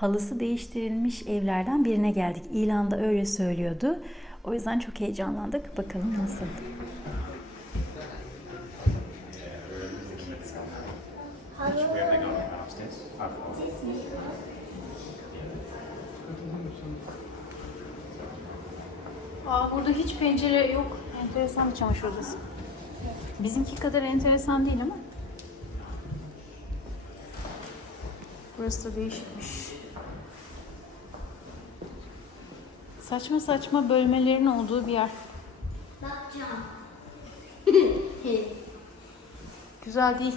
halısı değiştirilmiş evlerden birine geldik. İlanda öyle söylüyordu. O yüzden çok heyecanlandık. Bakalım nasıl. Aa, burada hiç pencere yok. Enteresan bir çamaşır odası. Bizimki kadar enteresan değil ama. Burası da değişikmiş. Saçma saçma bölmelerin olduğu bir yer. Bakacağım. Güzel değil.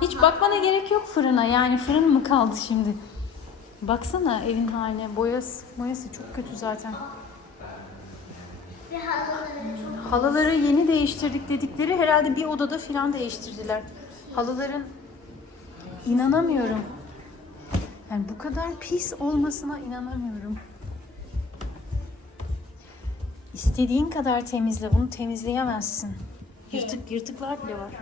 Hiç bakmana gerek yok fırına. Yani fırın mı kaldı şimdi? Baksana evin haline. Boyası, boyası çok kötü zaten. Halıları yeni değiştirdik dedikleri herhalde bir odada filan değiştirdiler. Halıların inanamıyorum. Yani bu kadar pis olmasına inanamıyorum. İstediğin kadar temizle, bunu temizleyemezsin. Yırtık yırtıklar bile var.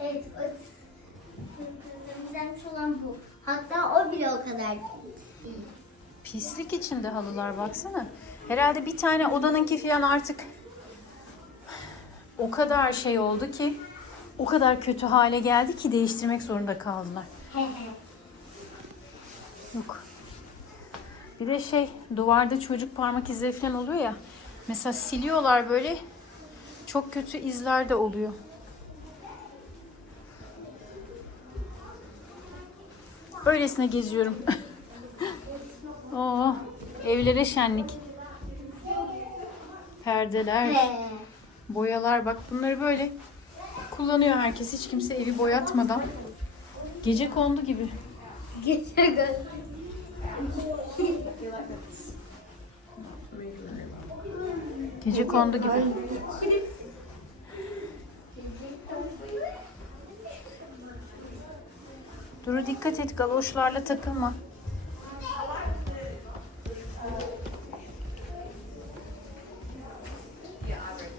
Evet, temizlenmiş olan bu. Hatta o bile o kadar. Pislik içinde halılar baksana. Herhalde bir tane odanınki falan artık o kadar şey oldu ki o kadar kötü hale geldi ki değiştirmek zorunda kaldılar. Yok. Bir de şey duvarda çocuk parmak izleri falan oluyor ya. Mesela siliyorlar böyle çok kötü izler de oluyor. Öylesine geziyorum. Oo, evlere şenlik. Perdeler. Boyalar bak bunları böyle kullanıyor herkes. Hiç kimse evi boyatmadan. Gece kondu gibi. Geçer göz. Gece kondu gibi. Duru dikkat et galoşlarla takılma.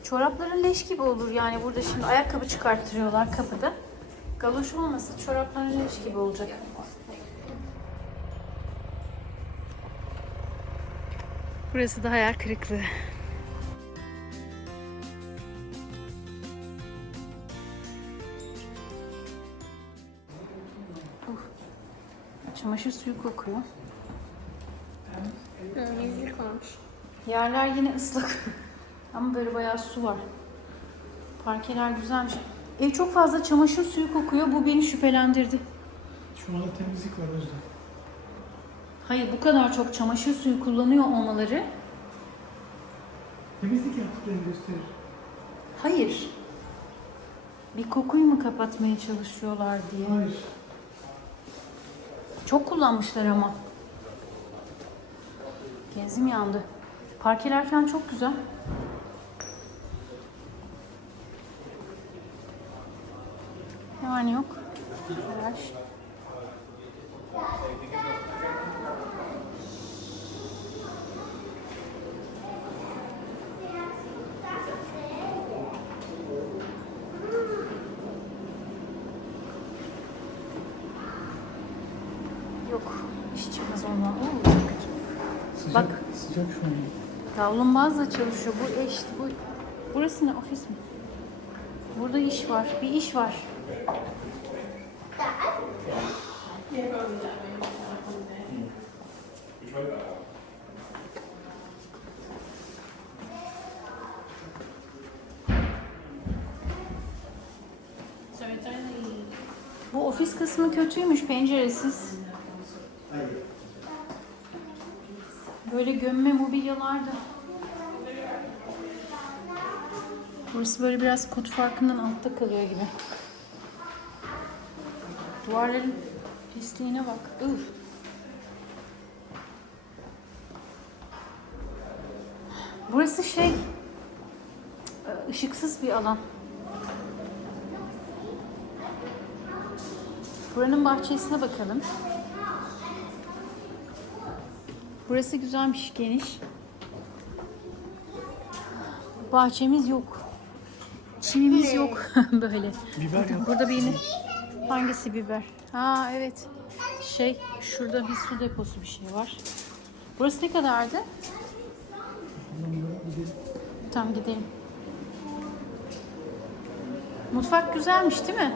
Çorapların leş gibi olur yani burada şimdi ayakkabı çıkarttırıyorlar kapıda. Galoş olmasa çorapların leş gibi olacak. Burası da hayal kırıklığı. Çamaşır suyu kokuyor. Temizlik olmuş. Yerler yine ıslak. Ama böyle bayağı su var. Parkeler güzelmiş. Ev çok fazla çamaşır suyu kokuyor. Bu beni şüphelendirdi. Şu anda temizlik var Özlem. Hayır bu kadar çok çamaşır suyu kullanıyor olmaları. Temizlik yaptıklarını gösterir. Hayır. Bir kokuyu mu kapatmaya çalışıyorlar diye. Hayır. Çok kullanmışlar ama. Genzim yandı. Parkeler falan çok güzel. Ne yok? Tıraş. Yok. iş çıkmaz ondan. Kötü. Sıcak, Bak. sıcak şu an. Davlumbazla çalışıyor. Bu eş, bu burası ne ofis mi? Burada iş var. Bir iş var. Bu ofis kısmı kötüymüş penceresiz. Böyle gömme mobilyalar da. Burası böyle biraz kutu farkından altta kalıyor gibi. Duvarların pisliğine bak. Üf. Burası şey ışıksız bir alan. Buranın bahçesine bakalım. Burası güzelmiş, geniş. Bahçemiz yok. Çimimiz yok. Böyle. Biber yap. Burada bir hangisi biber? Ha evet. Şey şurada bir su deposu bir şey var. Burası ne kadardı? Tamam gidelim. Mutfak güzelmiş değil mi?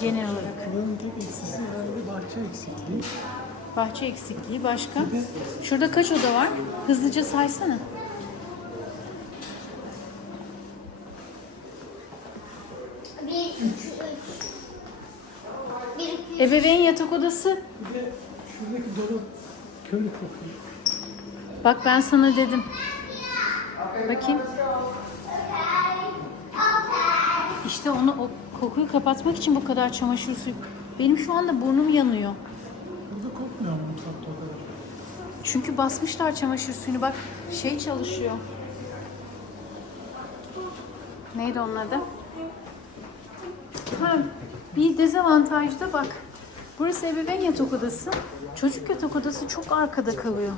Genel olarak. Herhalde bahçe eksikliği. Bahçe eksikliği başka. Şurada kaç oda var? Hızlıca saysana. Bir, iki, üç. Bir, iki, üç. Ebeveyn yatak odası. Bir de şuradaki dolu kömür kokuyor. Bak ben sana dedim. Bakayım. İşte onu o kokuyu kapatmak için bu kadar çamaşır suyu. Benim şu anda burnum yanıyor. Burada kokmuyor ama mutfakta o kadar. Çünkü basmışlar çamaşır suyunu. Bak şey çalışıyor. Neydi onun adı? Ha, bir dezavantaj da bak. Burası ebeveyn yatak odası. Çocuk yatak odası çok arkada kalıyor.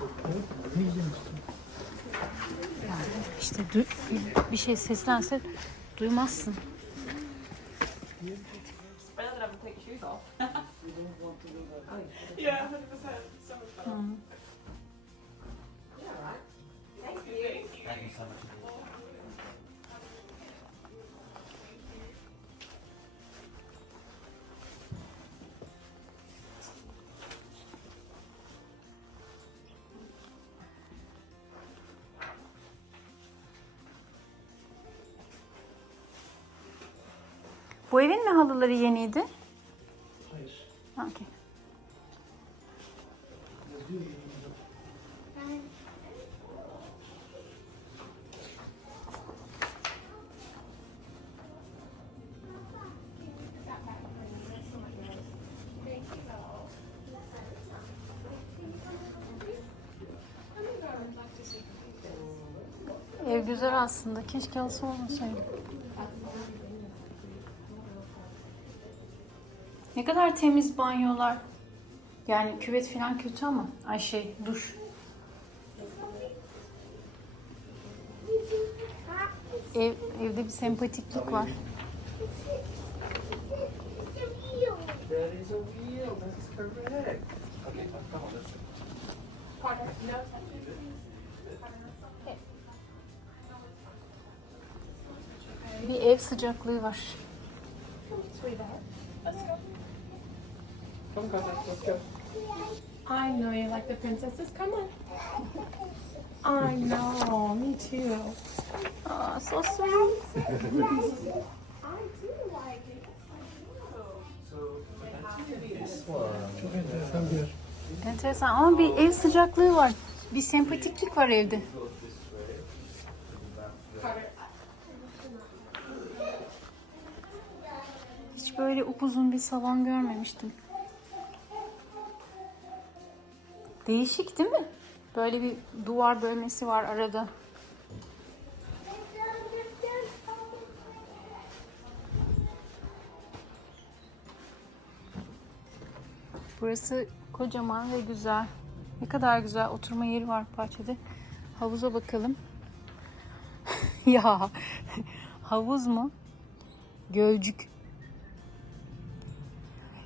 Yani işte bir şey seslense duymazsın. Yeah, 100%. Bu evin mi halıları yeniydi? Hayır. Yanında. Ev güzel aslında. Keşke halısı olmasaydı. Ne kadar temiz banyolar. Yani küvet falan kötü ama. Ay şey duş. Ev, evde bir sempatiklik var. Let's. Bir ev sıcaklığı var. Come, come, let's go. I know you like the princesses. Come on. I know, me too. Aa, so sweet. I do like it. Enteresan ama bir ev sıcaklığı var. Bir sempatiklik var evde. Hiç böyle upuzun bir salon görmemiştim. Değişik değil mi? Böyle bir duvar bölmesi var arada. Burası kocaman ve güzel. Ne kadar güzel oturma yeri var bahçede. Havuza bakalım. ya havuz mu? Gölcük.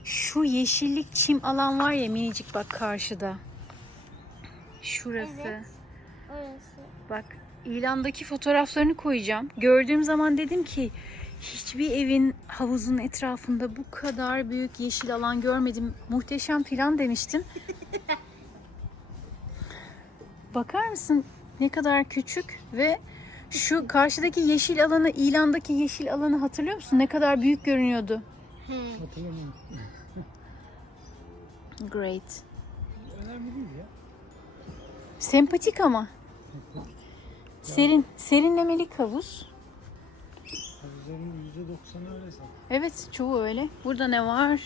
Şu yeşillik çim alan var ya minicik bak karşıda. Şurası. Evet. Orası. Bak ilandaki fotoğraflarını koyacağım. Gördüğüm zaman dedim ki hiçbir evin havuzun etrafında bu kadar büyük yeşil alan görmedim. Muhteşem filan demiştim. Bakar mısın ne kadar küçük ve şu karşıdaki yeşil alanı, ilandaki yeşil alanı hatırlıyor musun? Ne kadar büyük görünüyordu. Hatırlamıyorum. Great. Önemli değil ya. Sempatik ama. Serin, serinlemelik havuz. Havuzların %90'ı öyle zaten. Evet, çoğu öyle. Burada ne var?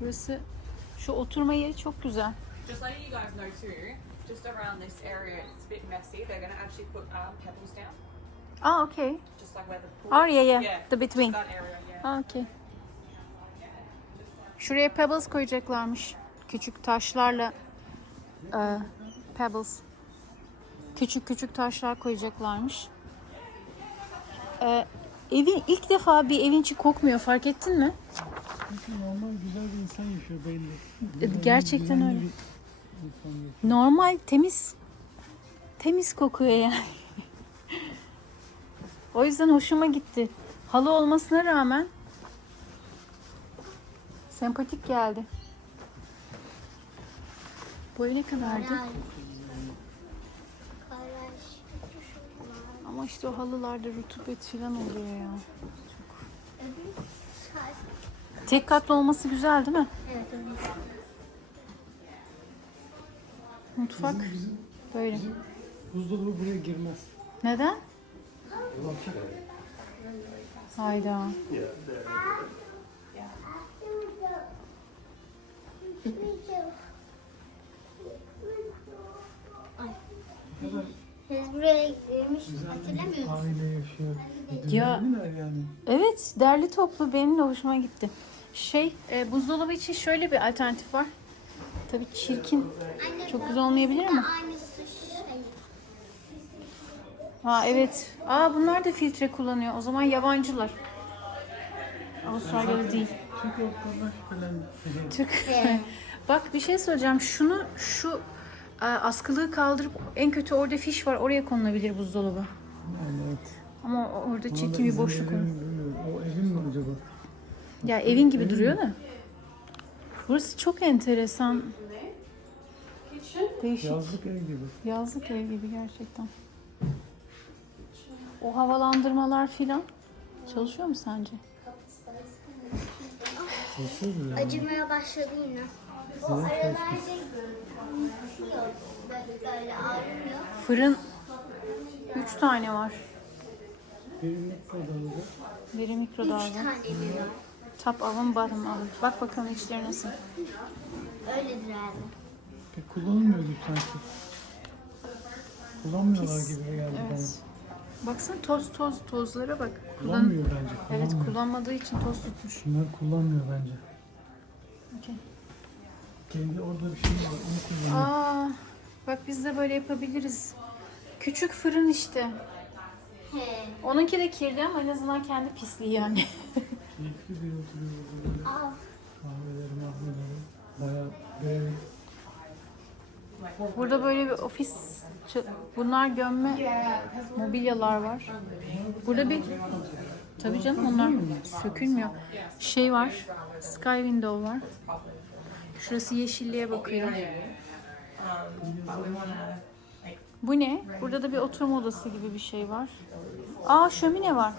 Burası şu oturma yeri çok güzel. Just letting you guys know too, just around this area, it's a bit messy. They're going to actually put um, pebbles down, Aa, okay. just like where the pool. Oh, yeah, yeah. Yeah, The between. That area, yeah. Aa, okay. Şuraya pebbles koyacaklarmış. küçük taşlarla e, pebbles küçük küçük taşlar koyacaklarmış. E, evin ilk defa bir evin içi kokmuyor fark ettin mi? Çünkü normal güzel bir insan yaşıyor belli. Güvenli- gerçekten öyle. Normal temiz temiz kokuyor yani. o yüzden hoşuma gitti. Halı olmasına rağmen sempatik geldi. Bu ev ne kadardı? Ama işte o halılarda rutubet falan oluyor ya. Saat. Tek katlı olması güzel değil mi? Evet. Mutfak böyle. Buzdolabı buraya girmez. Neden? Hayda. Biz buraya girmiştik hatırlamıyor musun? Aile yaşıyor. Ya- yani. Evet, derli toplu benim de hoşuma gitti. Şey, e, buzdolabı için şöyle bir alternatif var. Tabii çirkin, Anne, çok güzel olmayabilir ama. Aynısı şey. Ha evet. Aa bunlar da filtre kullanıyor. O zaman yabancılar. Avustralyalı değil. Türk yoklardan şüphelendi. Türk. Evet. Bak bir şey söyleyeceğim. Şunu şu e, askılığı kaldırıp en kötü orada fiş var. Oraya konulabilir buzdolabı. Evet. Ama orada çirkin bir boşluk var. mi bilmiyorum. O evin mi acaba? Ya evin gibi duruyor da. Burası çok enteresan. Değişik. Yazlık ev gibi. Yazlık ev gibi gerçekten. O havalandırmalar filan çalışıyor mu sence? Sessiz mi? Acımaya başladı yine. Bu aralarda uyuşuyor. Böyle, böyle ağrımıyor. Fırın 3 tane var. Bir mikrodalga. Biri Üç mikrodalga. tane mi var? Top oven, bottom oven. Bak bakalım içleri nasıl. Öyledir herhalde. Pek sanki. Kullanmıyorlar Pis. gibi geldi Evet. Baksana toz toz tozlara bak. Kullan Kullanmıyor bence. evet kullanmıyor. kullanmadığı için toz tutmuş. Bunlar kullanmıyor bence. Okey. Kendi orada bir şey var onu kullanıyor. Aa, bak biz de böyle yapabiliriz. Küçük fırın işte. He. Onunki de kirli ama en azından kendi pisliği yani. Keyifli bir oturuyor burada. böyle. Aa, Kahveleri, mahveleri. Bayağı böyle Burada böyle bir ofis, bunlar gömme mobilyalar var. Burada bir, tabii canım onlar sökülmüyor. Şey var, sky window var. Şurası yeşilliğe bakıyor. Bu ne? Burada da bir oturma odası gibi bir şey var. Aa şömine var.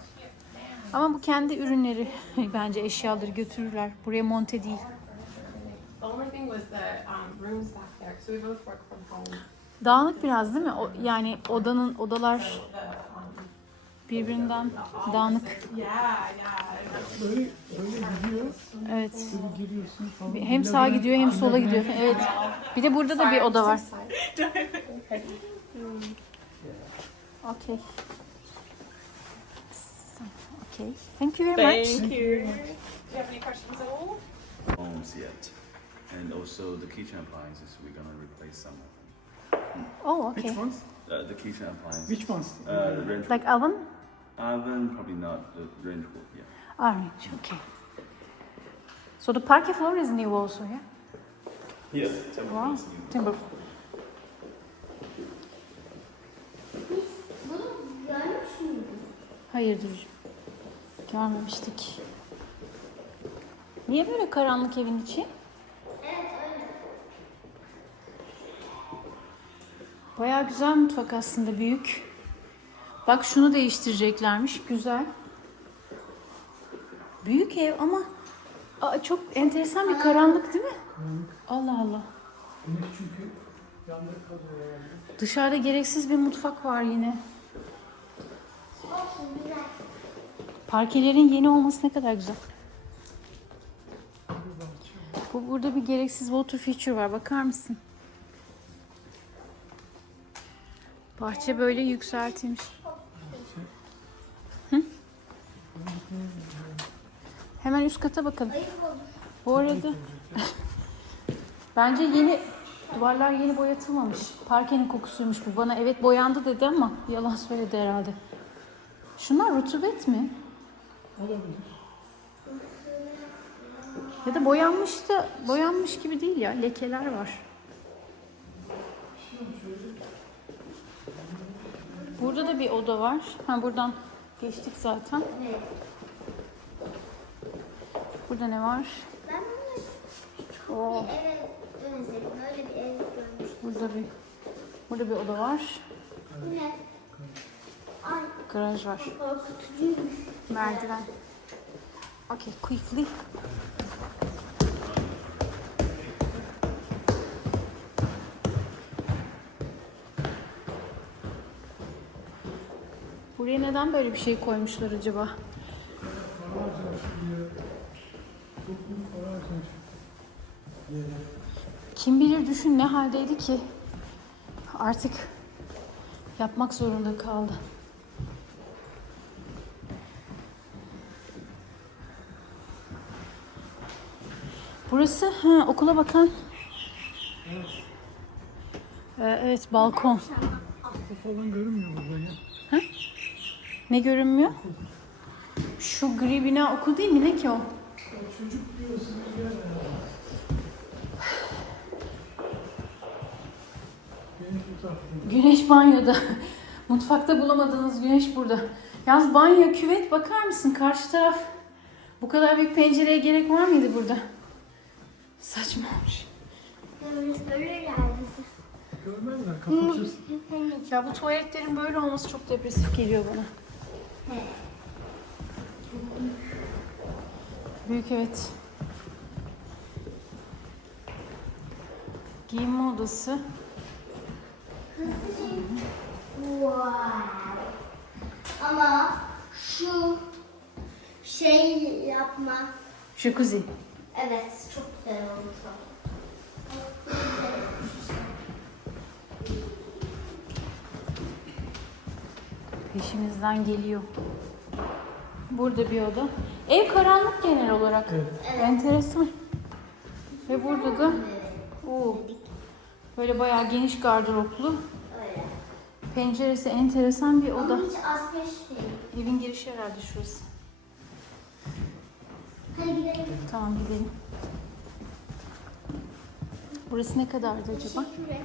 Ama bu kendi ürünleri bence eşyaları götürürler. Buraya monte değil. The only thing was the um, rooms back there, because we both work from home. Dağınık biraz değil mi? O, yani odanın odalar birbirinden dağınık. Yeah, yeah. böyle, böyle gidiyor. Evet. Böyle giriyorsun falan. Bir- Hem sağa gidiyor hem sola gidiyor. Evet. Bir de burada da bir oda var. Okay. Okay. Thank you very much. Thank you. Do you have any questions at all? homes yet. And also the kitchen appliances, we're gonna replace some of them. Oh, okay. Which ones? Uh, the kitchen appliances. Which ones? Uh, the range Like oven? oven, probably not. The range hood, yeah. Orange. Okay. So the parquet floor is new also, yeah? Yeah. Temple Wow. is new. Timber. bunu görmüş müydün? Hayır Duru'cum. Görmemiştik. Niye böyle karanlık evin içi? Bayağı güzel mutfak aslında büyük. Bak şunu değiştireceklermiş. Güzel. Büyük ev ama Aa, çok enteresan bir karanlık değil mi? Allah Allah. Çünkü. Dışarıda gereksiz bir mutfak var yine. Parkelerin yeni olması ne kadar güzel. Bu burada bir gereksiz water feature var. Bakar mısın? Bahçe böyle yükseltilmiş. Hemen üst kata bakalım. Bu arada Bence yeni duvarlar yeni boyatılmamış. Parkenin kokusuymuş bu. Bana evet boyandı dedi ama yalan söyledi herhalde. Şunlar rutubet mi? Olabilir. Ya da boyanmış da boyanmış gibi değil ya. Lekeler var. Burada da bir oda var. Ha buradan geçtik zaten. Evet. Burada ne var? Ben bunu Oo, bir eve benzedim. Böyle bir ev görmüştüm. burada bir burada bir oda var. Bu ne? Ay Garaj var. korkutucuymuş. Merdiven. Okay, quickly. Buraya neden böyle bir şey koymuşlar acaba? Kim bilir düşün ne haldeydi ki artık yapmak zorunda kaldı. Burası ha, okula bakan. Ee, evet balkon. Falan görünmüyor burada ya. Ne görünmüyor? Şu gri bina okul değil mi? Ne ki o? Çocuk. Güneş banyoda. Mutfakta bulamadığınız güneş burada. Yalnız banyo, küvet bakar mısın? Karşı taraf. Bu kadar büyük pencereye gerek var mıydı burada? Saçma olmuş. Ya bu tuvaletlerin böyle olması çok depresif geliyor bana. Büyük evet. Giyinme odası. Wow. Ama şu şey yapma. Jacuzzi. Evet çok güzel olmuş Peşimizden geliyor. Burada bir oda. Ev karanlık genel olarak. Evet. Enteresan. Ve burada da oo, böyle bayağı geniş gardıroplu. Öyle. Penceresi enteresan bir oda. Ama hiç asker değil. Evin girişi herhalde şurası. Hadi gidelim. Tamam gidelim. Burası ne kadardı acaba? Teşekkür et.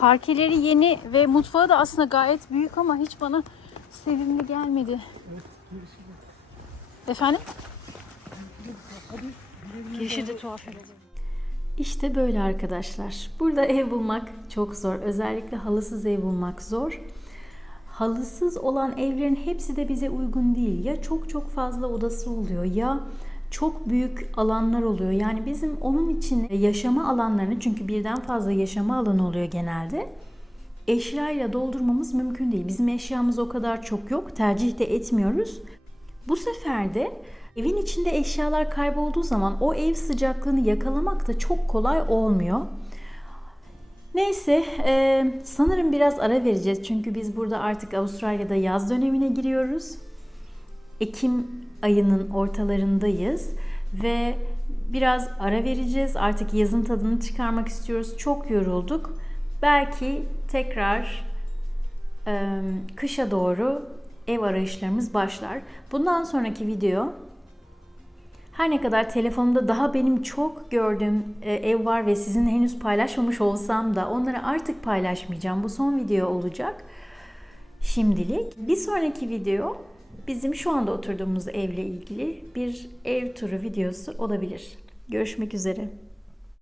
Parkeleri yeni ve mutfağı da aslında gayet büyük ama hiç bana sevimli gelmedi. Efendim? Girişi de tuhaf. İşte böyle arkadaşlar. Burada ev bulmak çok zor. Özellikle halısız ev bulmak zor. Halısız olan evlerin hepsi de bize uygun değil. Ya çok çok fazla odası oluyor ya çok büyük alanlar oluyor. Yani bizim onun için yaşama alanlarını çünkü birden fazla yaşama alanı oluyor genelde. Eşyayla doldurmamız mümkün değil. Bizim eşyamız o kadar çok yok. Tercih de etmiyoruz. Bu sefer de evin içinde eşyalar kaybolduğu zaman o ev sıcaklığını yakalamak da çok kolay olmuyor. Neyse e, sanırım biraz ara vereceğiz çünkü biz burada artık Avustralya'da yaz dönemine giriyoruz. Ekim ayının ortalarındayız ve biraz ara vereceğiz. Artık yazın tadını çıkarmak istiyoruz. Çok yorulduk. Belki tekrar e, kışa doğru ev arayışlarımız başlar. Bundan sonraki video her ne kadar telefonumda daha benim çok gördüğüm ev var ve sizinle henüz paylaşmamış olsam da onları artık paylaşmayacağım. Bu son video olacak. Şimdilik. Bir sonraki video bizim şu anda oturduğumuz evle ilgili bir ev turu videosu olabilir. Görüşmek üzere.